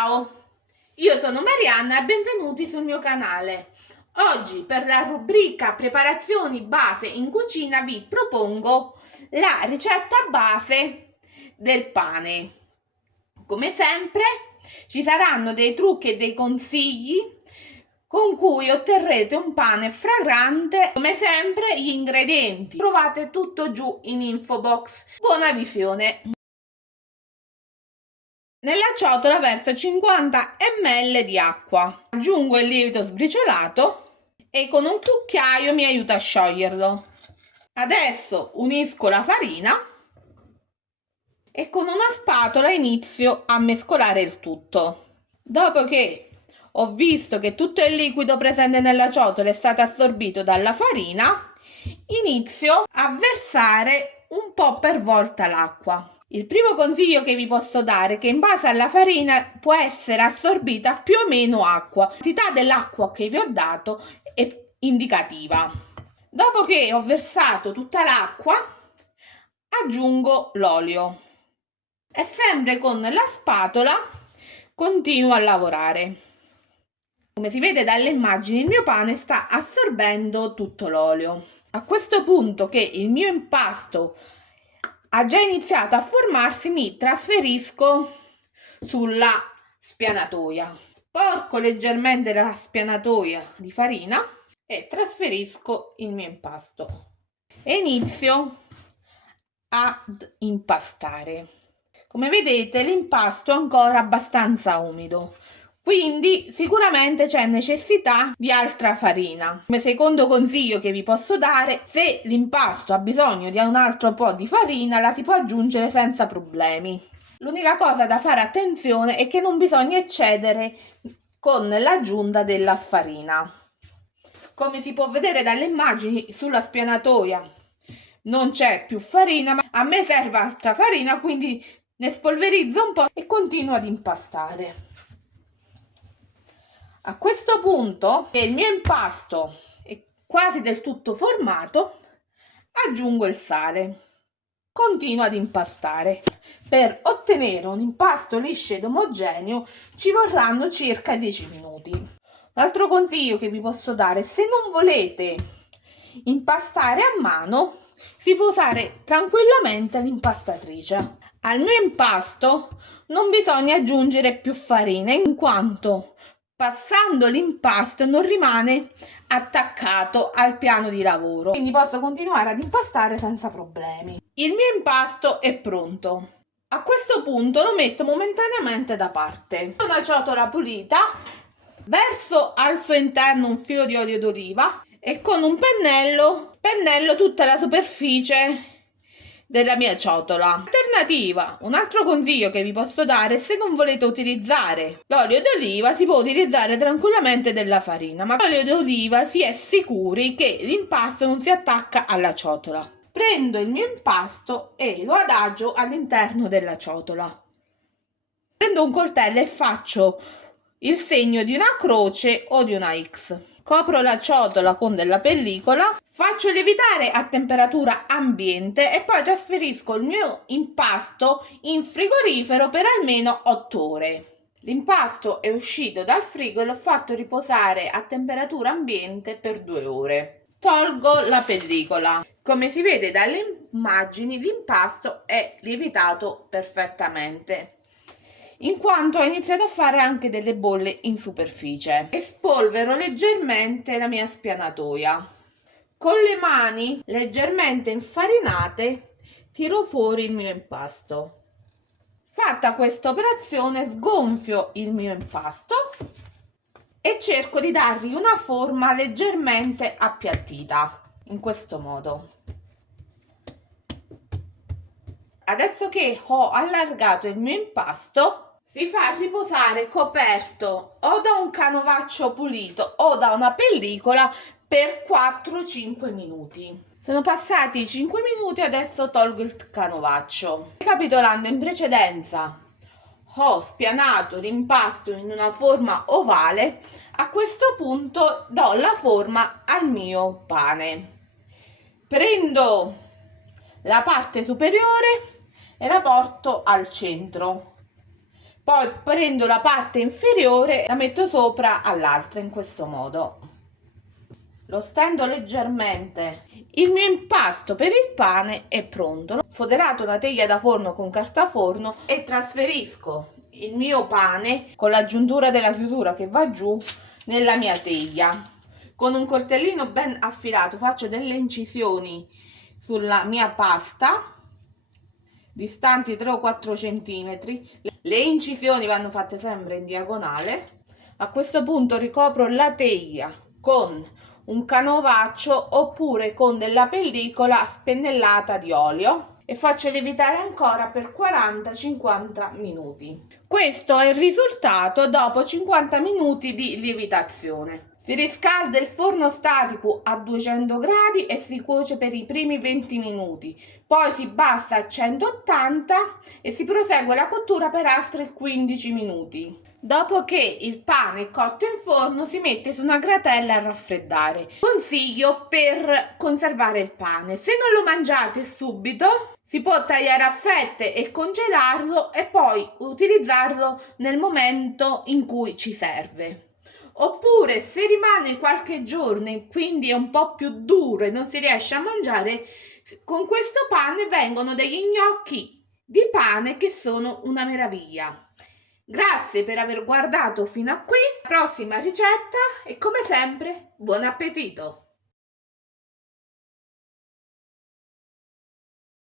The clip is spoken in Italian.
Ciao, io sono Marianna e benvenuti sul mio canale. Oggi per la rubrica preparazioni base in cucina vi propongo la ricetta base del pane. Come sempre ci saranno dei trucchi e dei consigli con cui otterrete un pane fragrante. Come sempre gli ingredienti trovate tutto giù in info box. Buona visione! Nella ciotola verso 50 ml di acqua, aggiungo il lievito sbriciolato e con un cucchiaio mi aiuta a scioglierlo. Adesso unisco la farina e con una spatola inizio a mescolare il tutto. Dopo che ho visto che tutto il liquido presente nella ciotola è stato assorbito dalla farina, inizio a versare un po' per volta l'acqua. Il primo consiglio che vi posso dare è che in base alla farina può essere assorbita più o meno acqua. La quantità dell'acqua che vi ho dato è indicativa. Dopo che ho versato tutta l'acqua, aggiungo l'olio e sempre con la spatola continuo a lavorare. Come si vede dalle immagini, il mio pane sta assorbendo tutto l'olio. A questo punto che il mio impasto ha già iniziato a formarsi, mi trasferisco sulla spianatoia. Sporco leggermente la spianatoia di farina e trasferisco il mio impasto e inizio ad impastare. Come vedete, l'impasto è ancora abbastanza umido, quindi sicuramente c'è necessità di altra farina. Come secondo consiglio che vi posso dare, se l'impasto ha bisogno di un altro po' di farina, la si può aggiungere senza problemi. L'unica cosa da fare attenzione è che non bisogna eccedere con l'aggiunta della farina. Come si può vedere dalle immagini, sulla spianatoia non c'è più farina, ma a me serve altra farina, quindi ne spolverizzo un po' e continuo ad impastare. A questo punto, che il mio impasto è quasi del tutto formato, aggiungo il sale. Continuo ad impastare. Per ottenere un impasto liscio ed omogeneo ci vorranno circa 10 minuti. Un altro consiglio che vi posso dare: se non volete impastare a mano, si può usare tranquillamente l'impastatrice. Al mio impasto non bisogna aggiungere più farina, in quanto passando l'impasto non rimane attaccato al piano di lavoro, quindi posso continuare ad impastare senza problemi. Il mio impasto è pronto. A questo punto lo metto momentaneamente da parte. Una ciotola pulita, verso al suo interno un filo di olio d'oliva e con un pennello tutta la superficie della mia ciotola. Alternativa, un altro consiglio che vi posso dare: se non volete utilizzare l'olio d'oliva, si può utilizzare tranquillamente della farina, ma con l'olio d'oliva si è sicuri che l'impasto non si attacca alla ciotola. Prendo il mio impasto e lo adagio all'interno della ciotola. Prendo un coltello e faccio il segno di una croce o di una X. Copro la ciotola con della pellicola, faccio lievitare a temperatura ambiente e poi trasferisco il mio impasto in frigorifero per almeno 8 ore. L'impasto è uscito dal frigo e l'ho fatto riposare a temperatura ambiente per 2 ore. Tolgo la pellicola. Come si vede dalle immagini, l'impasto è lievitato perfettamente, in quanto ho iniziato a fare anche delle bolle in superficie, e spolvero leggermente la mia spianatoia. Con le mani leggermente infarinate tiro fuori il mio impasto. Fatta questa operazione, sgonfio il mio impasto e cerco di dargli una forma leggermente appiattita, in questo modo. Adesso che ho allargato il mio impasto, si fa riposare coperto o da un canovaccio pulito o da una pellicola per 4-5 minuti. Sono passati 5 minuti, adesso tolgo il canovaccio. Ricapitolando, in precedenza ho spianato l'impasto in una forma ovale. A questo punto do la forma al mio pane. Prendo la parte superiore e la porto al centro. Poi prendo la parte inferiore e la metto sopra all'altra in questo modo. Lo stendo leggermente. Il mio impasto per il pane è pronto. Ho foderato una teglia da forno con carta forno e trasferisco il mio pane con l'aggiuntura della chiusura che va giù nella mia teglia. Con un coltellino ben affilato faccio delle incisioni sulla mia pasta distanti 3 o 4 centimetri. Le incisioni vanno fatte sempre in diagonale. A questo punto ricopro la teglia con un canovaccio oppure con della pellicola spennellata di olio e faccio lievitare ancora per 40-50 minuti. Questo è il risultato dopo 50 minuti di lievitazione. Si riscalda il forno statico a 200 gradi e si cuoce per i primi 20 minuti, poi si bassa a 180 e si prosegue la cottura per altri 15 minuti. Dopo che il pane è cotto in forno, si mette su una gratella a raffreddare. Consiglio per conservare il pane: se non lo mangiate subito, si può tagliare a fette e congelarlo e poi utilizzarlo nel momento in cui ci serve. Oppure se rimane qualche giorno e quindi è un po' più duro e non si riesce a mangiare, con questo pane vengono degli gnocchi di pane che sono una meraviglia. Grazie per aver guardato fino a qui. Prossima ricetta e come sempre buon appetito!